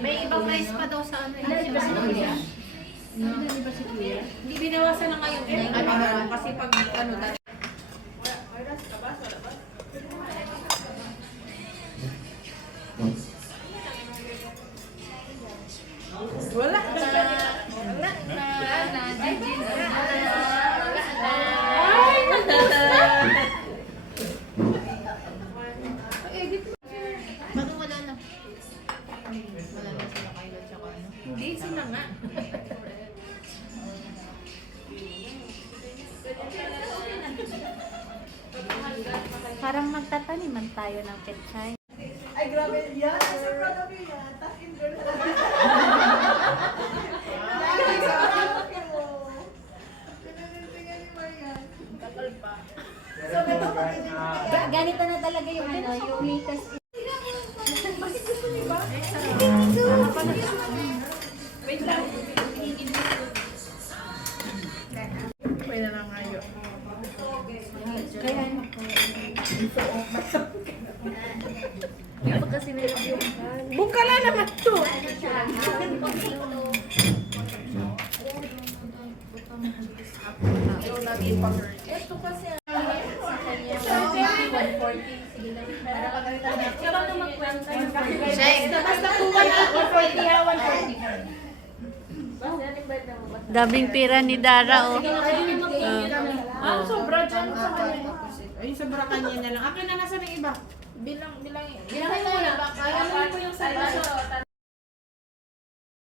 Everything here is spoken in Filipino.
May ibang price pa daw sa ano. Hindi binawasan na ngayon. Kasi pag ano dati. Wala. Ay, nagusta! Bago wala na. Wala na sila kayo at saka ano. Hindi, sila nga. Parang magtataniman tayo ng pechay. Ay, grabe yan. Nasa front of you yan. Tapos in girl. Ganito na talaga yung ano, yung latest. Bakit gusto niyo ba? Wait lang. Pwede na lang ngayon. Kaya Kasi yung bukala naman to. Ito kasi basta kuha na 140 ha, 140. daming pira ni Dara, oh. Sobra dyan sa kanya. Ay, sobra kanya na lang. Akin na nasa ng iba. Bilang